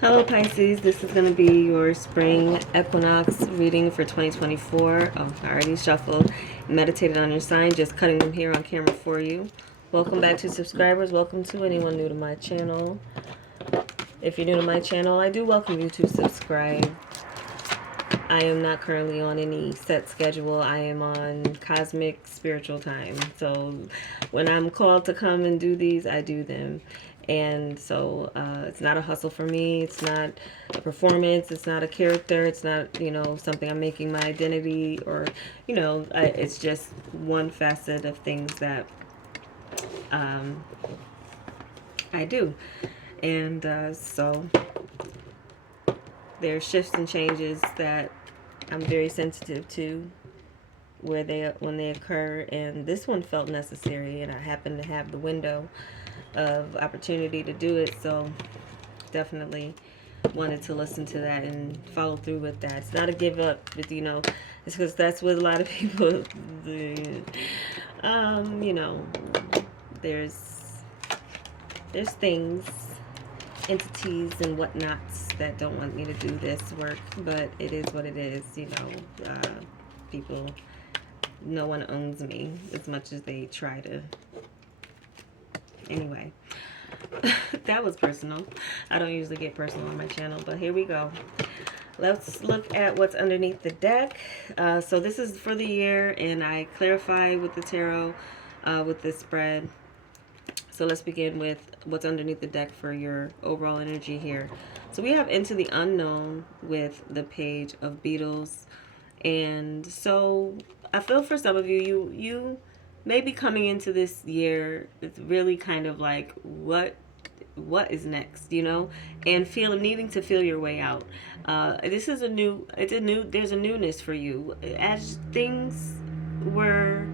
Hello Pisces, this is going to be your spring equinox reading for 2024. Oh, I already shuffled, meditated on your sign, just cutting them here on camera for you. Welcome back to subscribers, welcome to anyone new to my channel. If you're new to my channel, I do welcome you to subscribe. I am not currently on any set schedule. I am on cosmic spiritual time. So when I'm called to come and do these, I do them. And so it's not a hustle for me. It's not a performance. It's not a character. It's not, something I'm making my identity or, it's just one facet of things that um, I do. And so there are shifts and changes that I'm very sensitive to when they occur, and this one felt necessary, and I happened to have the window of opportunity to do it, so definitely wanted to listen to that and follow through with that. It's not a give up, but it's because that's what a lot of people the you know there's things, entities and whatnots that don't want me to do this work, but it is what it is. People, no one owns me as much as they try to. Anyway, that was personal. I don't usually get personal on my channel, but here we go. Let's look at what's underneath the deck. So this is for the year, and I clarify with the tarot with this spread. So let's begin with what's underneath the deck for your overall energy here. So we have Into the Unknown with the Page of Beetles. And so I feel for some of you may be coming into this year, it's really kind of like what is next, and needing to feel your way out. This is there's a newness for you as things were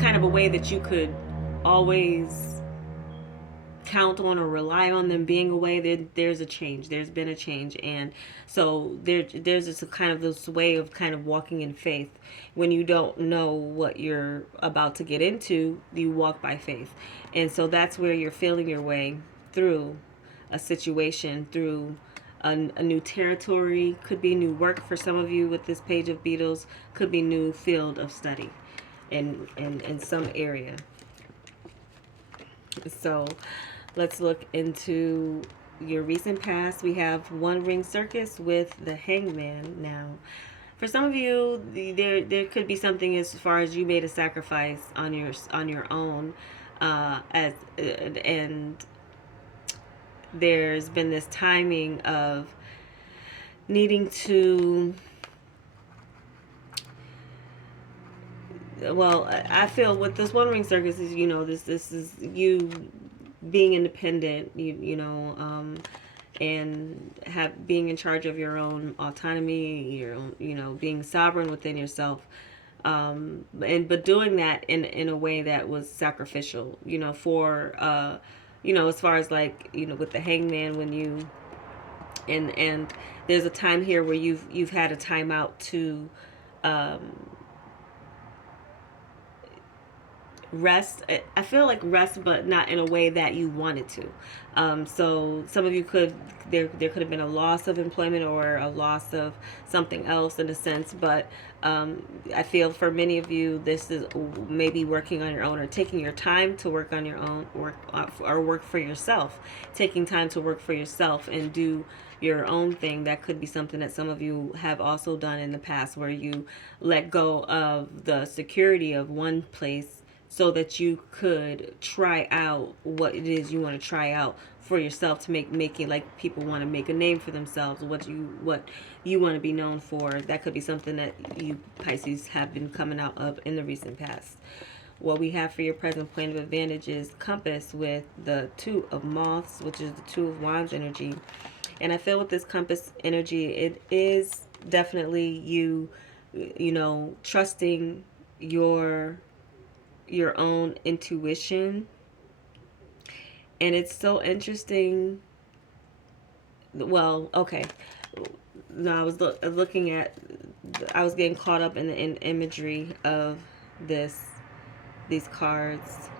kind of a way that you could always count on or rely on them being away. There's a change. There's been a change, and so there's this kind of this way of kind of walking in faith. When you don't know what you're about to get into, you walk by faith, and so that's where you're feeling your way through a situation, through a new territory. Could be new work for some of you with this Page of Beetles. Could be new field of study in some area. So let's look into your recent past. We have One Ring Circus with the Hangman now. For some of you, there could be something as far as you made a sacrifice on your own, and there's been this timing of needing to. Well, I feel with this One Ring Circus is this is you being independent, and being in charge of your own autonomy, your own, being sovereign within yourself, but doing that in a way that was sacrificial, for as far as like with the Hangman, when you and there's a time here where you've had a time out to rest. I feel like rest, but not in a way that you wanted to. So some of you there could have been a loss of employment or a loss of something else in a sense, but I feel for many of you this is maybe working on your own or taking your time to work on your own, work for yourself, taking time to work for yourself and do your own thing. That could be something that some of you have also done in the past, where you let go of the security of one place so that you could try out what it is you want to try out for yourself, to make it like people want to make a name for themselves, what you want to be known for. That could be something that you Pisces have been coming out of in the recent past. What we have for your present point of advantage is Compass with the Two of Moths, which is the Two of Wands energy. And I feel with this Compass energy, it is definitely you trusting your own intuition. And it's so interesting. Well, okay. No, I was looking at, I was getting caught up in the imagery of these cards.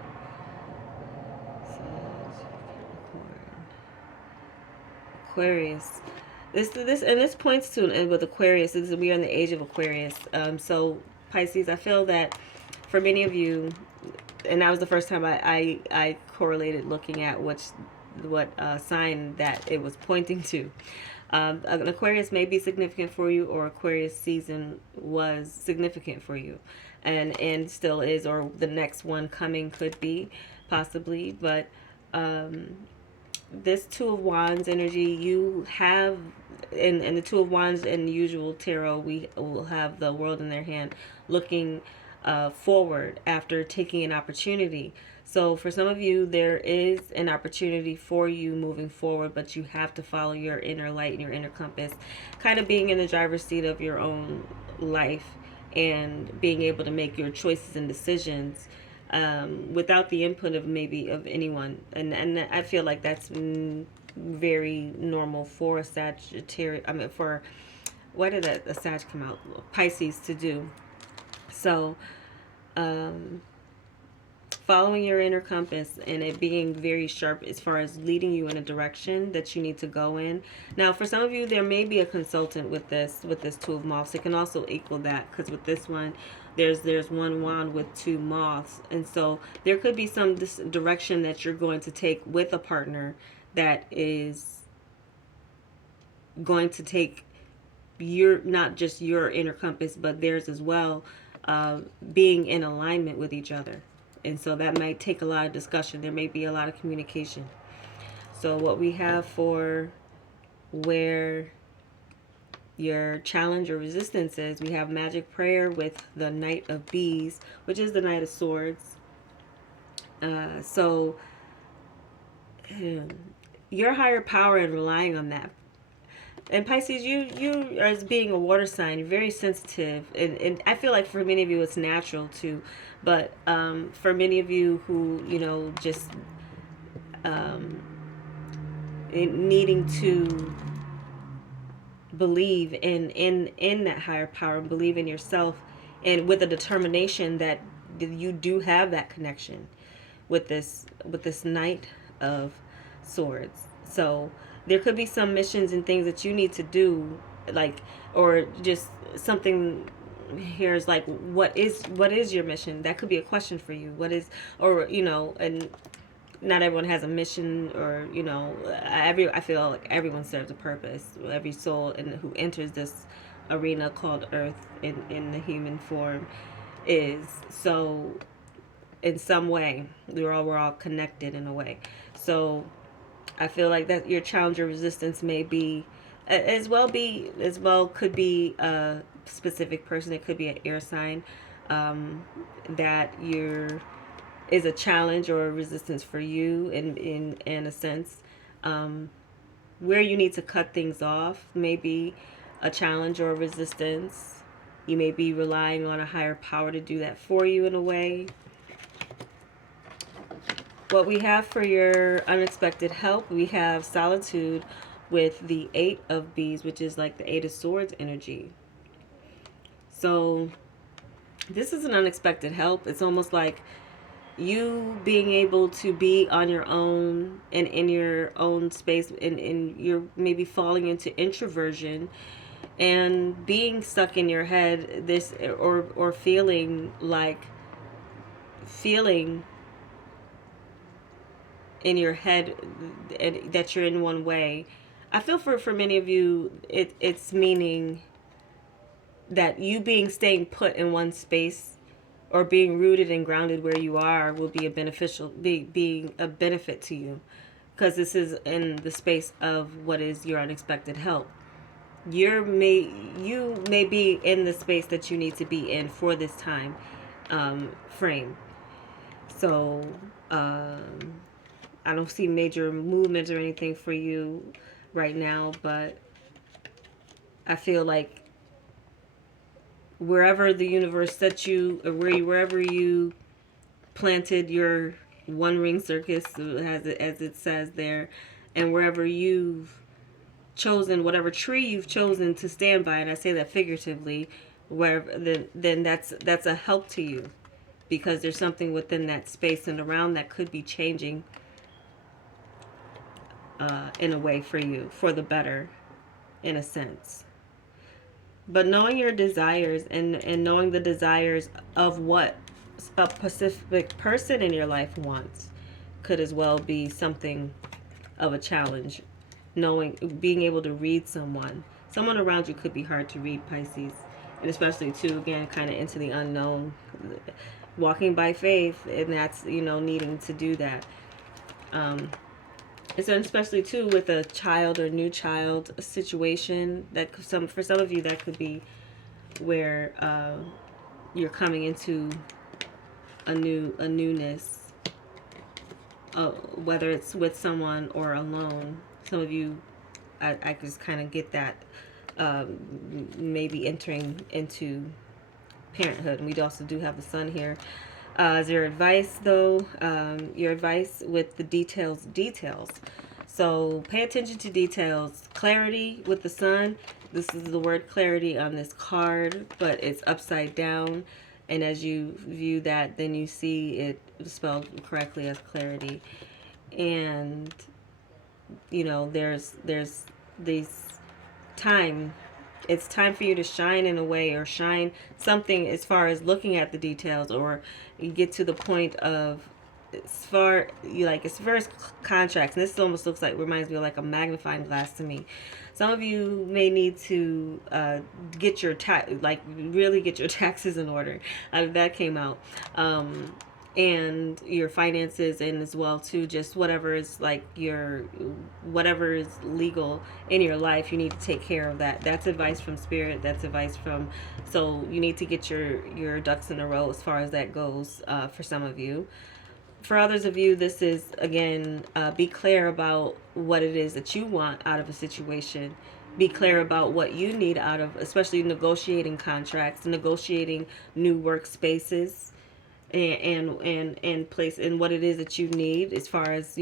Aquarius. This points to, and with Aquarius, we are in the age of Aquarius. So Pisces, I feel that for many of you, and that was the first time I correlated looking at what sign that it was pointing to. An Aquarius may be significant for you, or Aquarius season was significant for you, and still is, or the next one coming could be, possibly. But this Two of Wands energy, you have, in the Two of Wands in the usual tarot, we will have the world in their hand, looking forward after taking an opportunity. So for some of you, there is an opportunity for you moving forward, but you have to follow your inner light and your inner compass, kind of being in the driver's seat of your own life and being able to make your choices and decisions without the input of maybe of anyone. And I feel like that's very normal for a Sagittarius. I mean, for, why did a Sag come out? Pisces to do. So, following your inner compass and it being very sharp as far as leading you in a direction that you need to go in. Now, for some of you, there may be a consultant with this Two of Moths. It can also equal that, because with this one, there's one wand with two moths, and so there could be some direction that you're going to take with a partner that is going to take your, not just your inner compass, but theirs as well, being in alignment with each other. And so that might take a lot of discussion. There may be a lot of communication. So what we have for where your challenge or resistance is, we have magic prayer with the Knight of Bees, which is the Knight of Swords. So your higher power and relying on that. And Pisces, you as being a water sign, you're very sensitive, and I feel like for many of you it's natural too, but for many of you who, you know, just needing to believe in that higher power, and believe in yourself, and with a determination that you do have that connection with this Knight of Swords. So there could be some missions and things that you need to do, like, or just something here is like, what is your mission? That could be a question for you. What is, or, you know, and not everyone has a mission, or, you know, I feel like everyone serves a purpose. Every soul who enters this arena called Earth in the human form is, so in some way we're all connected in a way. So I feel like that your challenge or resistance may be as well could be a specific person. It could be an air sign that is a challenge or a resistance for you in a sense. Where you need to cut things off may be a challenge or a resistance. You may be relying on a higher power to do that for you in a way. What we have for your unexpected help, we have solitude with the Eight of Bees, which is like the Eight of Swords energy. So this is an unexpected help. It's almost like you being able to be on your own and in your own space, and you're maybe falling into introversion and being stuck in your head, this, or feeling in your head that you're in one way. I feel for many of you, it's meaning that you staying put in one space, or being rooted and grounded where you are, will be being a benefit to you, because this is in the space of what is your unexpected help. You may be in the space that you need to be in for this time frame. So I don't see major movement or anything for you right now, but I feel like wherever the universe set you, or wherever you planted your one ring circus, as it says there, and wherever you've chosen, whatever tree you've chosen to stand by, and I say that figuratively, wherever, then that's a help to you, because there's something within that space and around that could be changing. in a way for you, for the better, in a sense. But knowing your desires and knowing the desires of what a specific person in your life wants could as well be something of a challenge. Knowing, being able to read someone around you could be hard to read, Pisces, and especially too, again, kind of into the unknown, walking by faith, and that's, needing to do that. It's especially too with a child or new child situation that for some of you that could be where you're coming into a newness, whether it's with someone or alone. Some of you, I just kind of get that, maybe entering into parenthood. And we also do have the sun here. As your advice, though, your advice with the details. So pay attention to details. Clarity with the sun. This is the word clarity on this card, but it's upside down. And as you view that, then you see it spelled correctly as clarity. And, there's these time. It's time for you to shine in a way, or shine something as far as looking at the details, or you get to the point of, as far as contracts. And this almost looks like, reminds me of like a magnifying glass to me. Some of you may need to get your really get your taxes in order. That came out. And your finances, and as well too, just whatever is whatever is legal in your life, you need to take care of that. That's advice from spirit. That's advice from, so you need to get your ducks in a row as far as that goes, for some of you. For others of you, this is, again, be clear about what it is that you want out of a situation. Be clear about what you need out of, especially negotiating contracts, negotiating new workspaces, and place in what it is that you need as far as,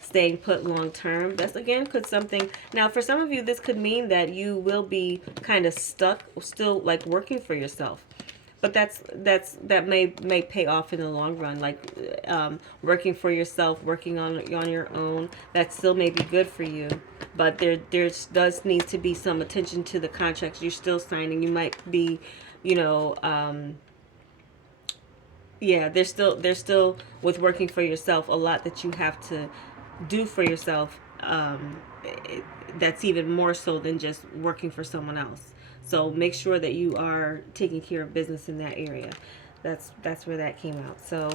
staying put long term. That's, again, could something. Now, for some of you, this could mean that you will be kind of stuck, still like working for yourself. But that may pay off in the long run, working for yourself, working on your own. That still may be good for you, but there does need to be some attention to the contracts you're still signing. You might be, there's still with working for yourself a lot that you have to do for yourself. That's even more so than just working for someone else. So make sure that you are taking care of business in that area. That's where that came out. So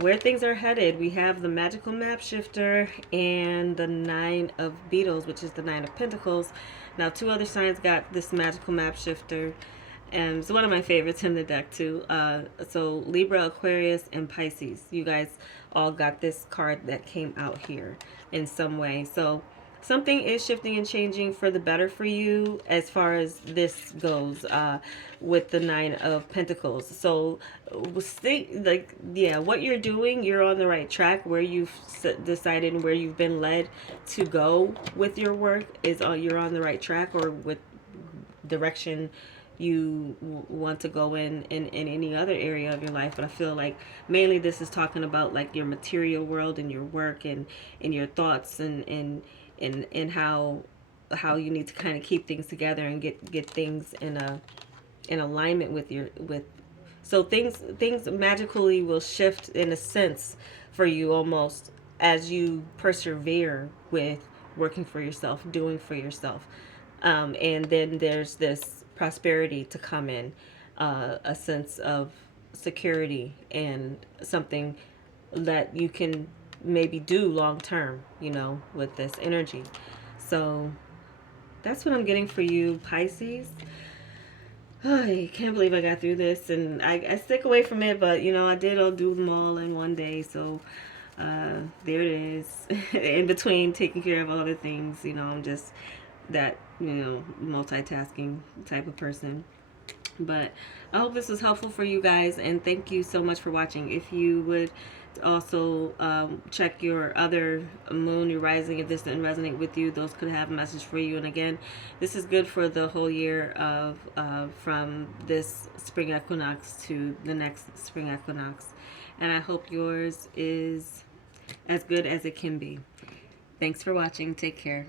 where things are headed, we have the magical map shifter and the 9 of beetles, which is the 9 of pentacles. Now, 2 other signs got this magical map shifter, and it's one of my favorites in the deck too. So Libra, Aquarius, and Pisces. You guys all got this card that came out here in some way. So something is shifting and changing for the better for you as far as this goes, with the 9 of Pentacles. So what you're doing, you're on the right track. Where you've decided and where you've been led to go with your work is you're on the right track, or with direction you want to go in any other area of your life. But I feel like mainly this is talking about like your material world and your work and your thoughts and how you need to kind of keep things together and get things in alignment with so things magically will shift in a sense for you, almost as you persevere with working for yourself, doing for yourself, and then there's this prosperity to come in, a sense of security and something that you can maybe do long term, with this energy. So that's what I'm getting for you, Pisces. Oh, I can't believe I got through this, and I stick away from it, but I'll do them all in one day. So there it is. In between taking care of other things, I'm just that multitasking type of person. But I hope this was helpful for you guys, and thank you so much for watching. If you would also check your other moon, your rising, if this didn't resonate with you, those could have a message for you. And again, this is good for the whole year of from this spring equinox to the next spring equinox, and I hope yours is as good as it can be. Thanks for watching. Take care.